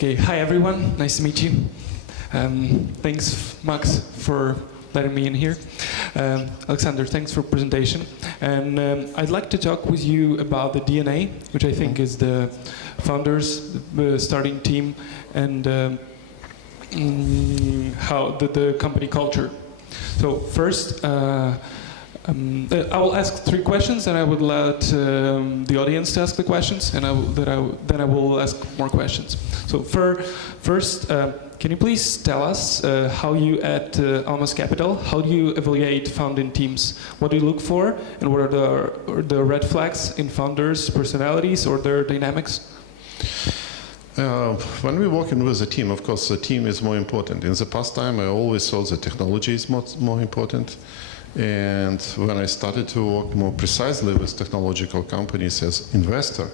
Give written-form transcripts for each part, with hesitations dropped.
Okay, hi everyone, nice to meet you. Thanks, Max, for letting me in here. Alexander, thanks for presentation. And I'd like to talk with you about the DNA, which I think is the founders, the starting team, and how the company culture. So first, I will ask 3 questions, and I would let the audience to ask the questions, and then I will ask more questions. So first, can you please tell us how you at Almaz Capital, how do you evaluate founding teams? What do you look for, and what are the red flags in founders' personalities or their dynamics? When we're working with a team, of course, the team is more important. In the past time, I always thought the technology is more important. And when I started to work more precisely with technological companies as investor,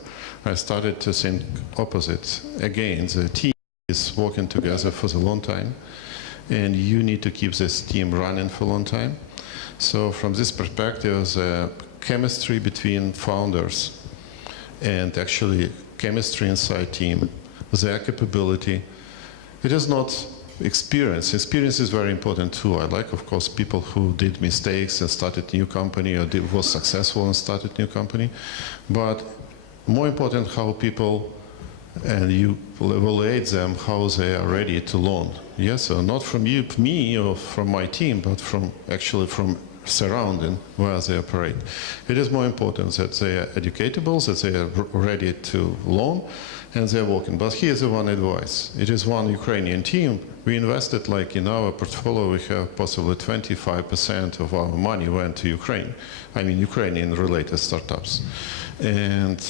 I started to think opposite. Again, the team is working together for a long time, and you need to keep this team running for a long time. So from this perspective, the chemistry between founders and actually chemistry inside team, their capability, it is not experience. Experience is very important too. I like, of course, people who did mistakes and started new company or was successful and started new company. But more important, how people, and you evaluate them, how they are ready to learn. Yes, so not from me or from my team, but from actually from surrounding where they operate. It is more important that they are educatable, that they are ready to learn, and they're working. But here's the one advice. It is one Ukrainian team. We invested, like in our portfolio, we have possibly 25% of our money went to Ukraine. I mean, Ukrainian-related startups. And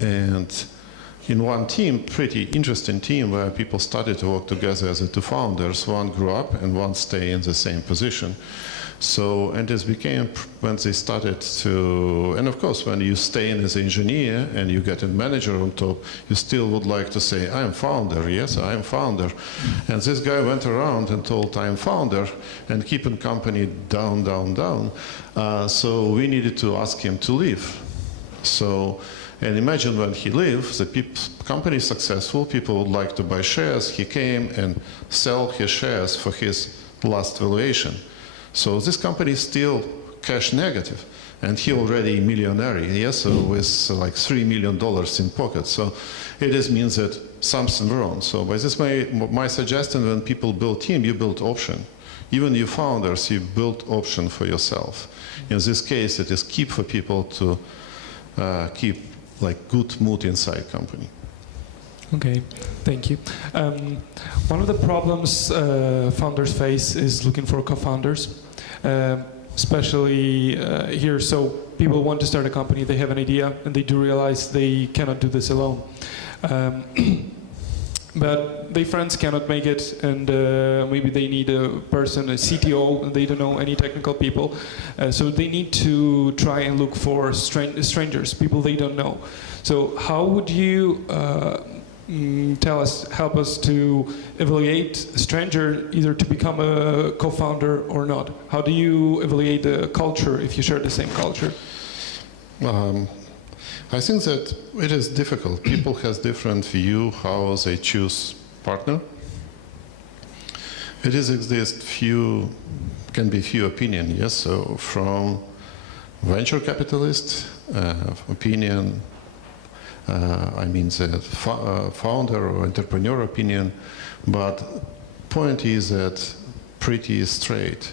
in one team, pretty interesting team, where people started to work together as the 2 founders. One grew up and one stayed in the same position. So, and this became when they started to, and of course, when you stay in as an engineer and you get a manager on top, you still would like to say, I'm founder, yes, I'm founder. And this guy went around and told, I'm founder, and keeping company down, down, down. So we needed to ask him to leave. So, and imagine when he leaves, the company is successful, people would like to buy shares, he came and sell his shares for his last valuation. So this company is still cash negative, and he already a millionaire, yes, so with like $3 million in pocket. So it means that something wrong. So by this my suggestion, when people build team, you build option. Even you founders, you build option for yourself. In this case, it is keep for people to keep like good mood inside company. Okay, thank you. One of the problems founders face is looking for co-founders, especially here. So people want to start a company, they have an idea, and they do realize they cannot do this alone. But their friends cannot make it, and maybe they need a person, a CTO, and they don't know any technical people. So they need to try and look for strangers, people they don't know. So how would you help us to evaluate a stranger either to become a co-founder or not? How do you evaluate the culture if you share the same culture? I think that it is difficult. People have different view how they choose partner. It exists can be few opinion, yes. So from venture capitalist opinion, I mean the founder or entrepreneur opinion, but point is that pretty straight.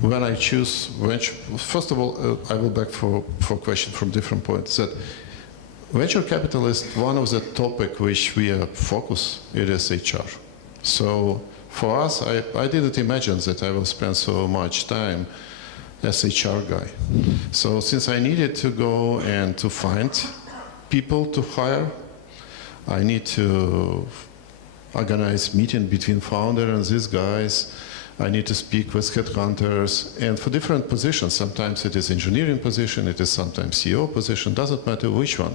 When I choose venture, first of all, I will back for question from different points. That venture capitalist, one of the topic which we are focus, it is HR. So for us, I didn't imagine that I will spend so much time as HR guy. So since I needed to go and to find people to hire, I need to organize meeting between founder and these guys. I need to speak with headhunters, and for different positions. Sometimes it is engineering position, it is sometimes CEO position, doesn't matter which one.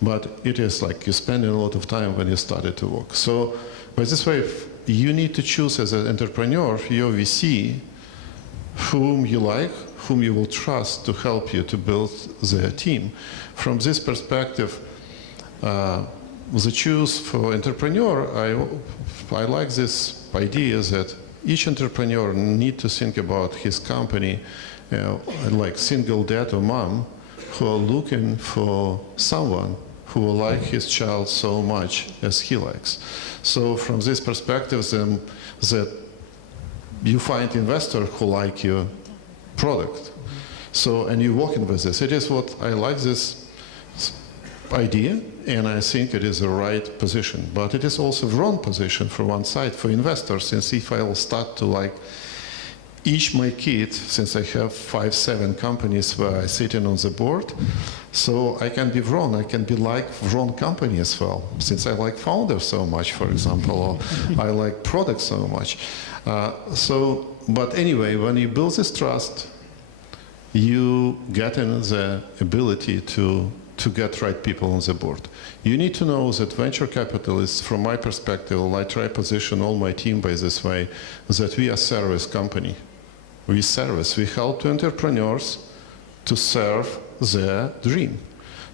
But it is like you spend a lot of time when you started to work. So by this way, you need to choose as an entrepreneur, your VC, whom you like, whom you will trust to help you to build the team. From this perspective, the choose for entrepreneur, I like this idea that each entrepreneur need to think about his company like single dad or mom who are looking for someone who will like his child so much as he likes. So from this perspective, then that you find investor who like your product. So, and you're working with this. It is what I like this idea, and I think it is the right position. But it is also the wrong position for one side, for investors, since if I will start to like each my kid, since I have 5, 7 companies where I sit in on the board, so I can be wrong. I can be like wrong company as well, since I like founders so much, for example, or I like products so much. But anyway, when you build this trust, you get in the ability to get right people on the board. You need to know that venture capitalists, from my perspective, I try to position all my team by this way, that we are a service company. We service, we help entrepreneurs to serve their dream,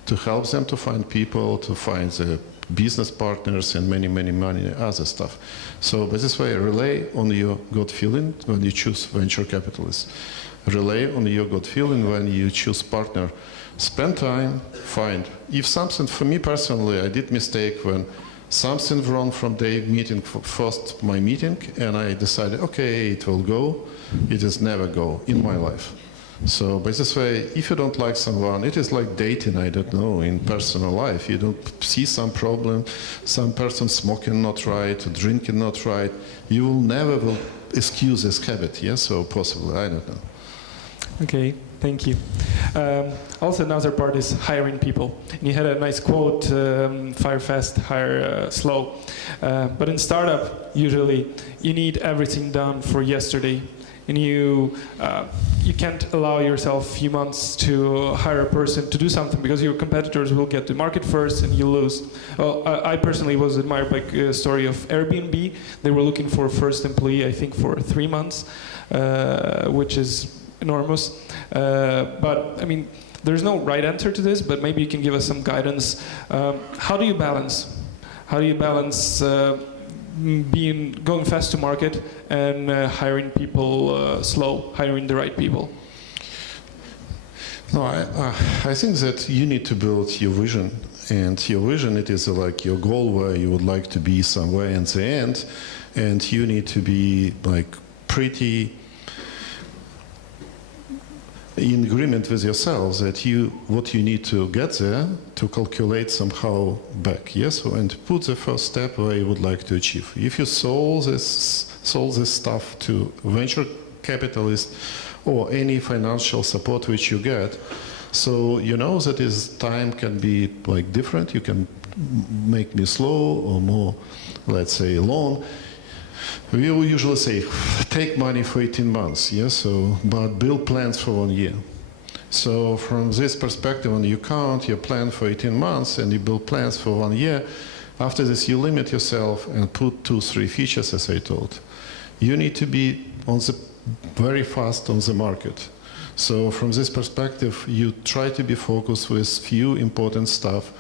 to help them to find people, to find the business partners and many other stuff. So by this way, rely on your gut feeling when you choose venture capitalists. Rely on your gut feeling when you choose partner. Spend time, find. If something, for me personally, I did mistake when something wrong from day meeting, first my meeting, and I decided, okay, it will go. It is never go in my life. So by this way, if you don't like someone, it is like dating, I don't know, in personal life. You don't see some problem, some person smoking not right, drinking not right. You will never will excuse this habit, yes, or possibly, I don't know. Okay, thank you. Also, another part is hiring people. And you had a nice quote, fire fast, hire slow. But in startup, usually, you need everything done for yesterday. And you can't allow yourself a few months to hire a person to do something because your competitors will get to market first and you lose. Well, I personally was admired by the story of Airbnb. They were looking for a first employee, I think, for 3 months, which is enormous. But I mean, there's no right answer to this, but maybe you can give us some guidance. How do you balance? How do you balance going fast to market and hiring people slow, hiring the right people? No, I think that you need to build your vision, and your vision, it is like your goal where you would like to be somewhere in the end, and you need to be like pretty in agreement with yourself that what you need to get there to calculate somehow back, yes, and put the first step where you would like to achieve. If you solve this stuff to venture capitalists or any financial support which you get, so you know that is time can be like different. You can make me slow or more, let's say, long. We will usually say, take money for 18 months, yes, so, but build plans for 1 year. So from this perspective, when you count your plan for 18 months and you build plans for 1 year, after this you limit yourself and put 2, 3 features, as I told. You need to be very fast on the market. So from this perspective, you try to be focused with few important stuff,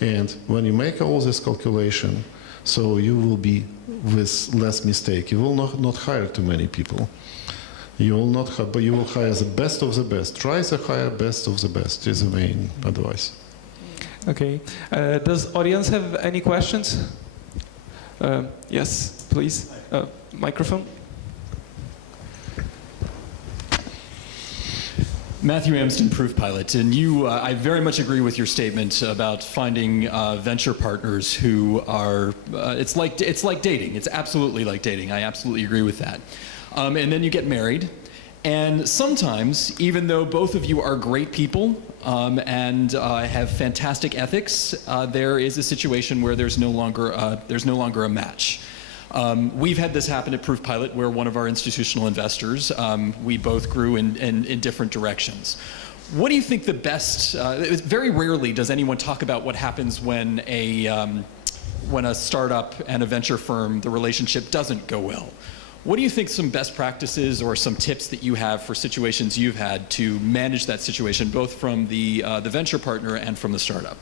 and when you make all this calculation, so you will be with less mistake. You will not hire too many people. You will not have, but you will hire the best of the best. Try to hire best of the best is the main advice. Okay. Does audience have any questions? Yes, please. Microphone. Matthew Amsden, Proof Pilot, and I very much agree with your statement about finding venture partners who are. It's like dating. It's absolutely like dating. I absolutely agree with that. And then you get married, and sometimes, even though both of you are great people and have fantastic ethics, there is a situation where there's no longer a match. We've had this happen at Proof Pilot, where one of our institutional investors, we both grew in different directions. What do you think the best, very rarely does anyone talk about what happens when a startup and a venture firm, the relationship doesn't go well. What do you think some best practices or some tips that you have for situations you've had to manage that situation, both from the venture partner and from the startup?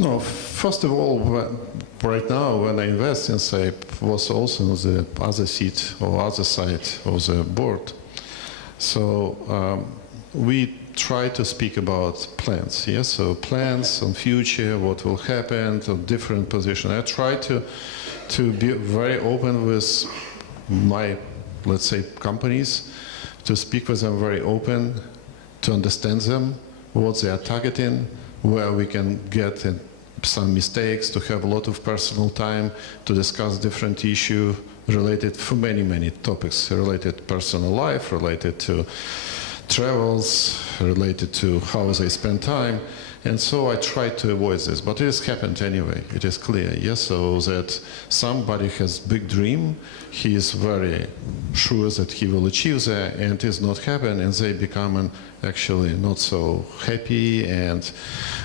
No, first of all, right now when I invest in SAP was also on the other seat or other side of the board. So we try to speak about plans, yes? So plans on future, what will happen, to different positions. I try to be very open with my, let's say, companies, to speak with them very open, to understand them, what they are targeting, where we can get some mistakes, to have a lot of personal time, to discuss different issues related for many, many topics, related to personal life, related to travels, related to how they spend time. And so I try to avoid this, but it has happened anyway. It is clear, yes, so that somebody has big dream, he is very sure that he will achieve that, and it is not happen, and they become actually not so happy, and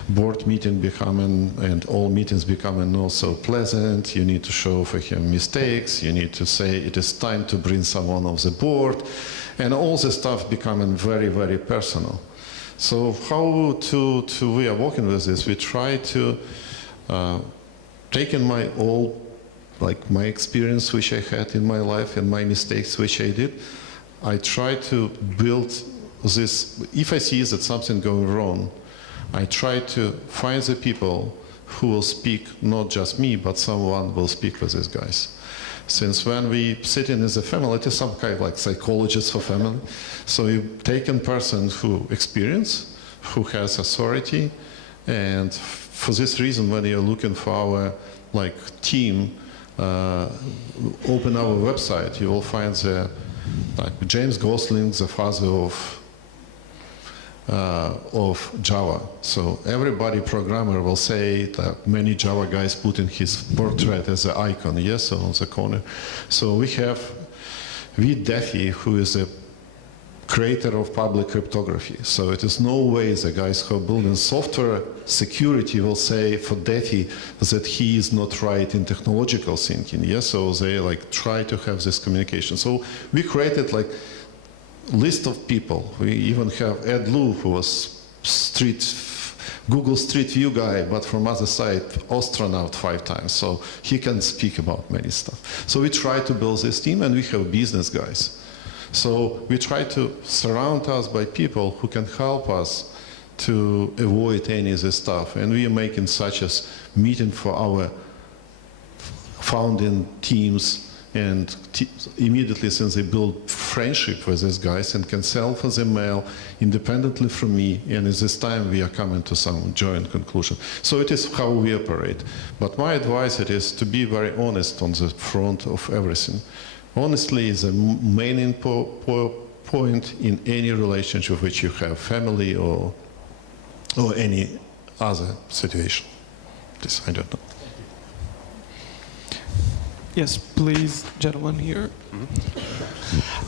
board meeting becoming, and all meetings becoming not so pleasant. You need to show for him mistakes, you need to say it is time to bring someone off the board, and all the stuff becoming very, very personal. So how we are working with this? We try to take in my my experience which I had in my life and my mistakes which I did. I try to build this. If I see that something going wrong, I try to find the people who will speak, not just me, but someone will speak with these guys. Since when we sit in as a family, it is some kind of like psychologist for family. So you take a person who experience, who has authority, and for this reason, when you're looking for our team, open our website, you will find the James Gosling, the father of Java. So everybody programmer will say that many Java guys put in his portrait as an icon, yes, on the corner. So we have Daffy, who is a creator of public cryptography. So it is no way the guys who are building software security will say for Daffy that he is not right in technological thinking, yes. So they try to have this communication. So we created list of people. We even have Ed Lu, who was Google Street View guy, but from other side, astronaut 5 times. So he can speak about many stuff. So we try to build this team, and we have business guys. So we try to surround us by people who can help us to avoid any of this stuff. And we are making such as meeting for our founding teams, and immediately since they build friendship with these guys and can sell for the mail independently from me, and at this time we are coming to some joint conclusion. So it is how we operate. But my advice it is to be very honest on the front of everything. Honestly is the main point in any relationship which you have, family or any other situation. This I don't know. Yes, please, gentleman here.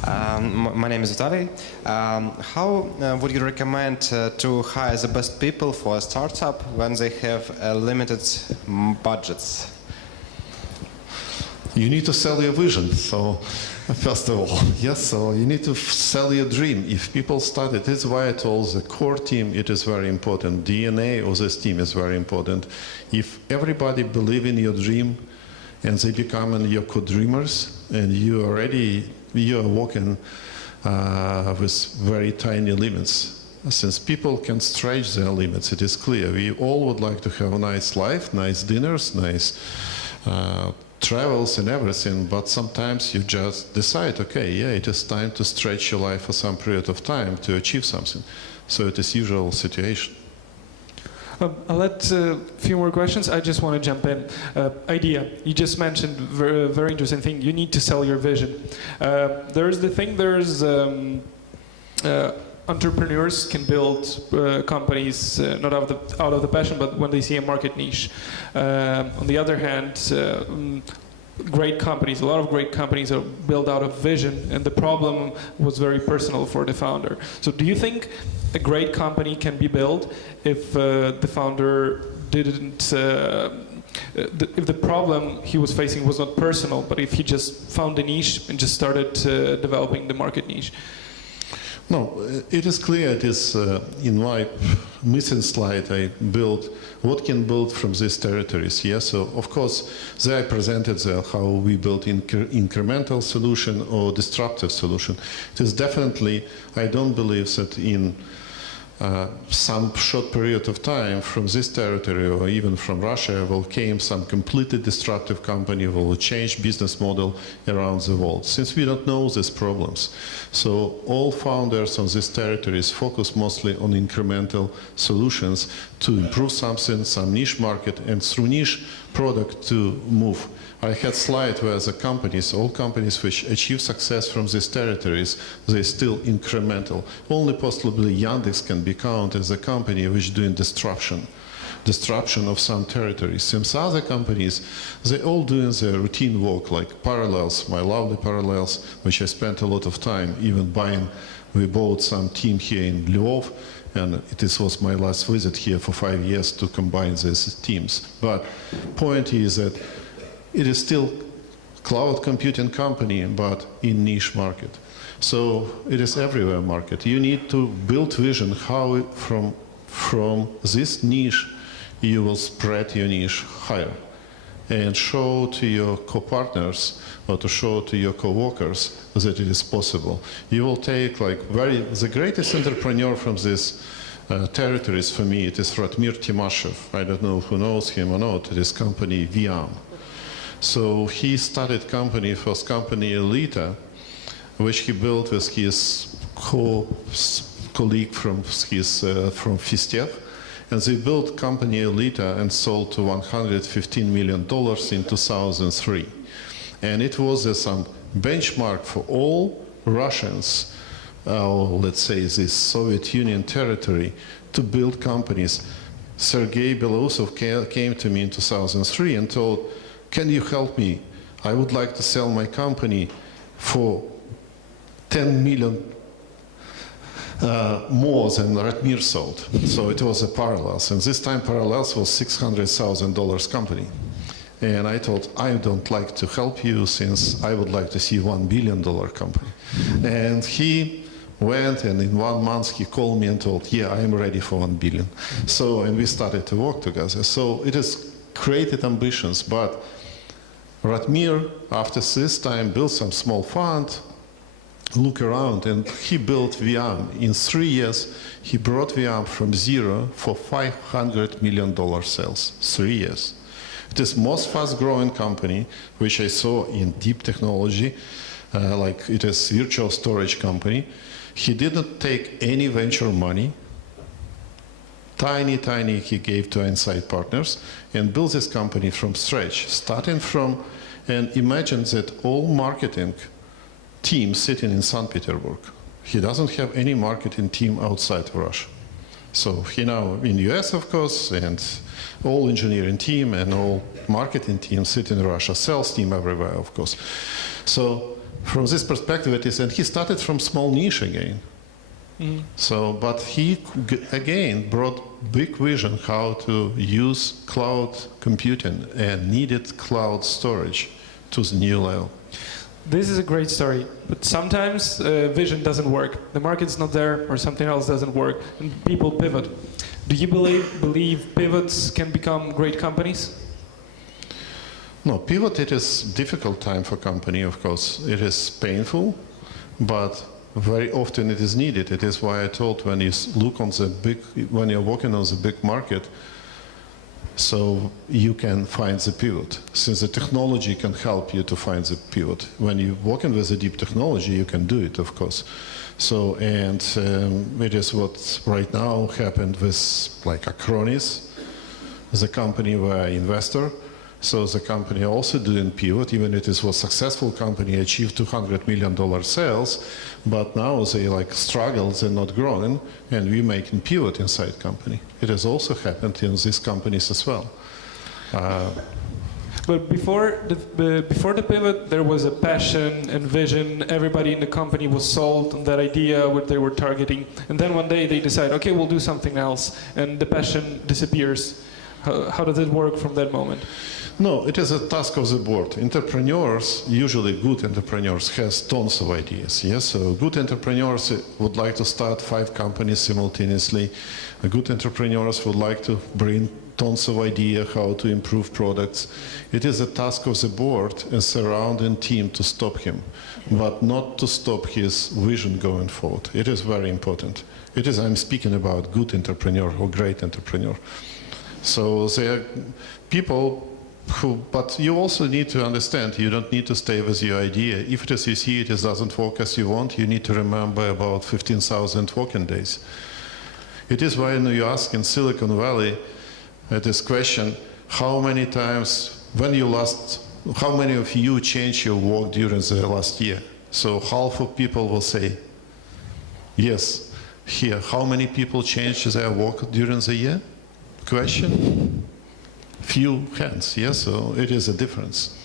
My name is Vitaly. How would you recommend to hire the best people for a startup when they have limited budgets? You need to sell your vision. So, first of all, yes. So you need to sell your dream. If people start it, this is why I told the core team it is very important. DNA of this team is very important. If everybody believe in your dream, and they become your co-dreamers, and you are working with very tiny limits. Since people can stretch their limits, it is clear. We all would like to have a nice life, nice dinners, nice travels and everything, but sometimes you just decide, okay, yeah, it is time to stretch your life for some period of time to achieve something. So it is usual situation. I'll let a few more questions. I just want to jump in. Idea. You just mentioned very interesting thing. You need to sell your vision. There's entrepreneurs can build companies not out of the passion, but when they see a market niche. On the other hand, a lot of great companies are built out of vision, and the problem was very personal for the founder. So do you think a great company can be built if the founder didn't, if the problem he was facing was not personal, but if he just found a niche and just started developing the market niche? No, it is clear. It is in my missing slide I built, what can build from these territories. Yes, so of course there I presented how we built incremental solution or disruptive solution. It is definitely, I don't believe that in some short period of time from this territory or even from Russia will came some completely disruptive company will change business model around the world, since we don't know these problems. So all founders on these territories focus mostly on incremental solutions to improve something, some niche market, and through niche product to move. I had slide where the companies, all companies which achieve success from these territories, they're still incremental. Only possibly Yandex can be counted as a company which doing disruption of some territories. Since other companies, they all doing their routine work like Parallels, my lovely Parallels, which I spent a lot of time even buying. We bought some team here in Lviv, and this was my last visit here for 5 years to combine these teams. But point is that it is still cloud computing company, but in niche market. So it is everywhere market. You need to build vision how from this niche you will spread your niche higher and show to your co-partners or to show to your co-workers that it is possible. You will take the greatest entrepreneur from this territories for me, it is Ratmir Timashev. I don't know who knows him or not. It is company Viam. So he started first company Elita, which he built with his colleague from Fistech, and they built company Elita and sold to $115 million in 2003. And it was some benchmark for all Russians, let's say this Soviet Union territory, to build companies. Sergei Belousov came to me in 2003 and told, can you help me? I would like to sell my company for 10 million more than Ratmir sold. So it was a Parallels. And this time Parallels was $600,000 company. And I thought, I don't like to help you since I would like to see $1 billion company. And he went, and in 1 month he called me and told, yeah, I am ready for 1 billion. So, and we started to work together. So it has created ambitions, but Ratmir, after this time, built some small fund, look around, and he built Viam. In 3 years, he brought Viam from zero for $500 million sales. 3 years. It is most fast-growing company, which I saw in deep technology, like it is virtual storage company. He didn't take any venture money. Tiny he gave to inside partners and built this company from scratch, starting from, and imagine that all marketing team sitting in St. Petersburg. He doesn't have any marketing team outside of Russia. So he now in US, of course, and all engineering team and all marketing team sit in Russia, sales team everywhere, of course. So from this perspective it is, and he started from small niche again. Mm-hmm. So, but he again brought big vision how to use cloud computing and needed cloud storage to the new level. This is a great story, but sometimes vision doesn't work. The market's not there, or something else doesn't work, and people pivot. Do you believe pivots can become great companies? No, pivot, it is difficult time for company, of course. It is painful, but very often it is needed. It is why I told when you look on the big, when you're working on the big market, so you can find the pivot. Since the technology can help you to find the pivot. When you're working with the deep technology, you can do it, of course. So, and it is what right now happened with like Acronis, the company where I investor. So the company also doing pivot, even if it was a successful company, achieved $200 million sales, but now they like struggle, they're not growing, and we making pivot inside company. It has also happened in these companies as well. But before the pivot, there was a passion and vision. Everybody in the company was sold on that idea, what they were targeting. And then one day they decide, okay, we'll do something else, and the passion disappears. How does it work from that moment? No, it is a task of the board. Entrepreneurs, usually good entrepreneurs, has tons of ideas. Yes, so good entrepreneurs would like to start 5 companies simultaneously. Good entrepreneurs would like to bring tons of ideas how to improve products. It is a task of the board and surrounding team to stop him, but not to stop his vision going forward. It is very important. It is, I'm speaking about good entrepreneur or great entrepreneur. So there are people who, but you also need to understand, you don't need to stay with your idea. If it is you see it doesn't work as you want, you need to remember about 15,000 working days. It is why you ask in Silicon Valley this question, how many times, how many of you changed your work during the last year? So half of people will say, yes. Here, how many people changed their work during the year? Question? Few hands, yes, so it is a difference.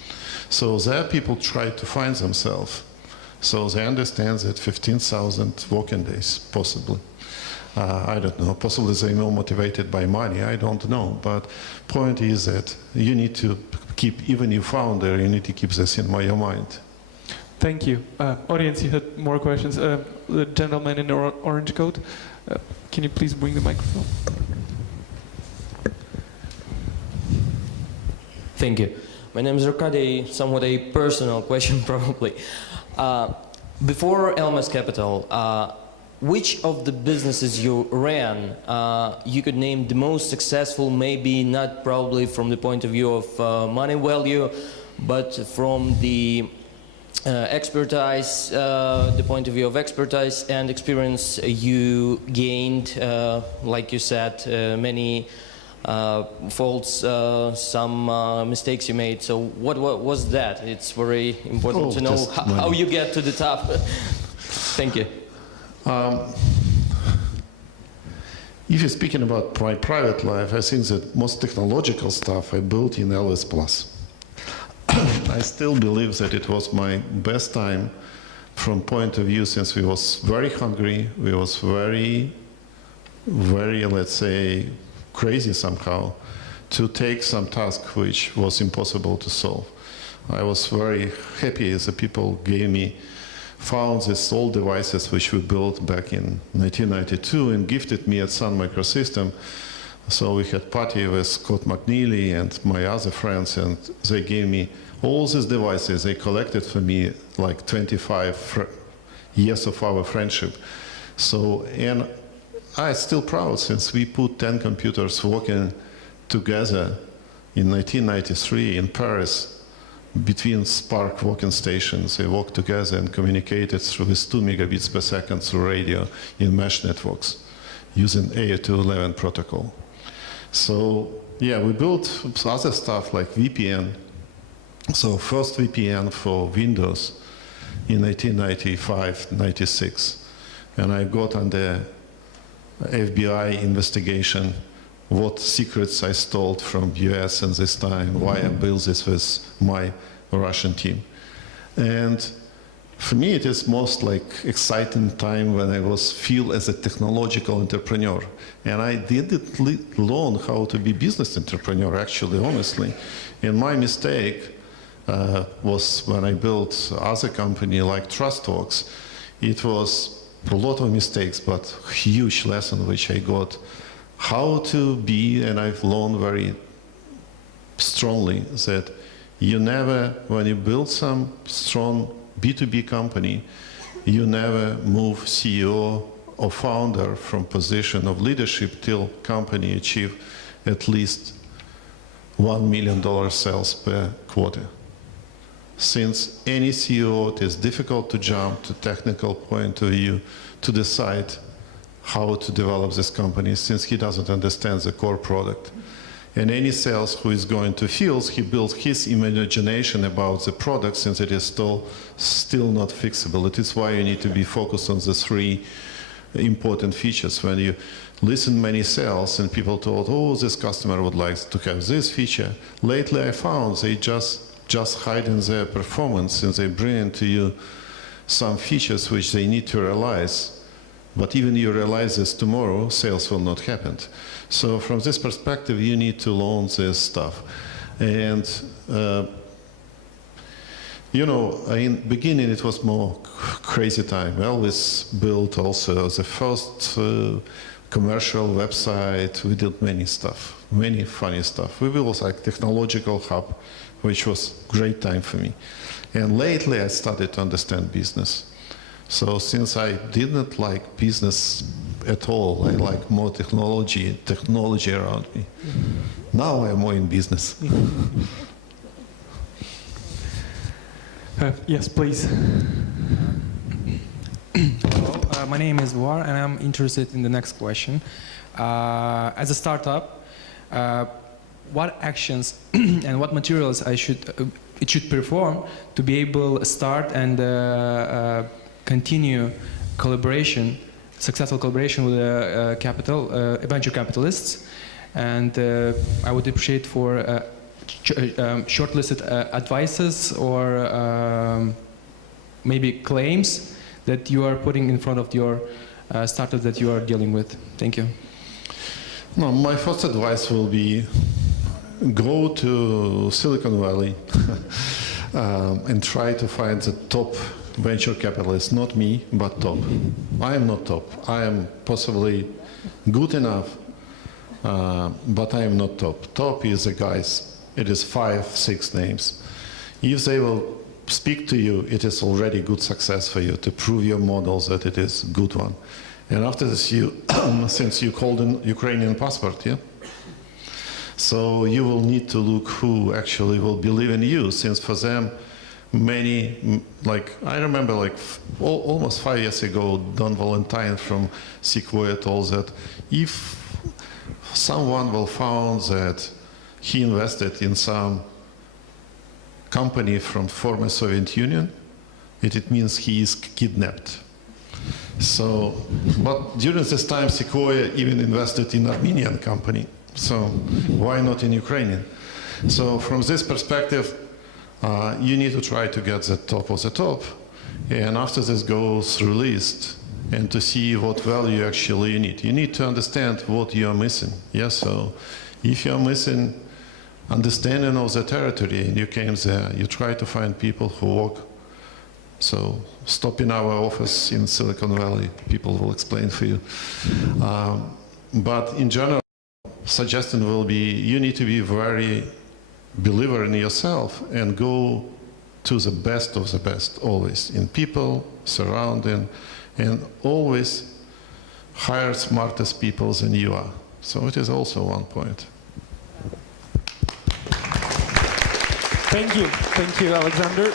So there people try to find themselves. So they understand that 15,000 working days, possibly. I don't know, possibly they're more motivated by money, I don't know. But point is that you need to keep, even your founder, you need to keep this in your mind. Thank you. Audience, you had more questions. The gentleman in the orange coat, can you please bring the microphone? Thank you. My name is Arkady. Somewhat a personal question, probably. Before Almaz Capital, which of the businesses you ran you could name the most successful, maybe not probably from the point of view of money value, but from the expertise, the point of view of expertise and experience you gained, like you said, many faults, some mistakes you made. So what was that? It's very important to know how you get to the top. Thank you. If you're speaking about my private life, I think that most technological stuff I built in LS Plus. I still believe that it was my best time from point of view, since we was very hungry, we was very, let's say, crazy somehow, to take some task which was impossible to solve. I was very happy as the people found these old devices which we built back in 1992 and gifted me at Sun Microsystem. So we had party with Scott McNeely and my other friends, and they gave me all these devices. They collected for me like 25 years of our friendship. So, and I'm still proud, since we put 10 computers working together in 1993 in Paris between Spark working stations. They worked together and communicated with 2 megabits per second through radio in mesh networks using AO211 protocol. So yeah, we built other stuff like VPN. So first VPN for Windows in 1995-96. And I got under FBI investigation what secrets I stole from US in this time, why I built this with my Russian team. And for me, it is most like exciting time when I feel as a technological entrepreneur. And I didn't learn how to be business entrepreneur, actually, honestly. And my mistake was when I built other company like TrustWorks. It was a lot of mistakes, but huge lesson which I got how to be, and I've learned very strongly that you never, when you build some strong B2B company, you never move CEO or founder from position of leadership till company achieve at least $1 million sales per quarter. Since any CEO, it is difficult to jump to technical point of view to decide how to develop this company, since he doesn't understand the core product. And any sales who is going to fields, he builds his imagination about the product, since it is still not fixable. It is why you need to be focused on the 3 important features. When you listen many sales and people told, oh, this customer would like to have this feature. Lately I found they just hide in their performance, and they bring to you some features which they need to realize But even you realize this tomorrow, sales will not happen. So from this perspective, you need to learn this stuff. And you know, in beginning it was more crazy time. We always built also the first commercial website. We did many stuff, many funny stuff. We built like technological hub, which was great time for me. And lately I started to understand business. So since I didn't like business at all, I like more technology around me. Now I'm more in business. Yes, please. Hello, my name is War, and I'm interested in the next question. As a startup, what actions and what materials it should perform to be able to start and continue successful collaboration with venture capitalists? And I would appreciate for shortlisted advices or maybe claims that you are putting in front of your startup that you are dealing with. Thank you. No, my first advice will be go to Silicon Valley and try to find the top venture capitalists, not me, but top. I am not top. I am possibly good enough, but I am not top. Top is the guys. It is 5, 6 names. If they will speak to you, it is already good success for you to prove your models that it is a good one. And after this, you, since you called an Ukrainian passport, yeah? So you will need to look who actually will believe in you, since for them, many, like, I remember like almost 5 years ago, Don Valentine from Sequoia told that if someone will found that he invested in some company from former Soviet Union, it means he is kidnapped. So, but during this time, Sequoia even invested in Armenian company. So why not in Ukrainian? So from this perspective, you need to try to get the top of the top. And after this goes released, and to see what value actually you need. You need to understand what you are missing. Yes, so if you are missing understanding of the territory, and you came there, you try to find people who work. So stop in our office in Silicon Valley, people will explain for you. But in general, suggestion will be, you need to be very believer in yourself and go to the best of the best, always, in people, surrounding, and always hire smartest people than you are. So it is also one point. Thank you, Alexander.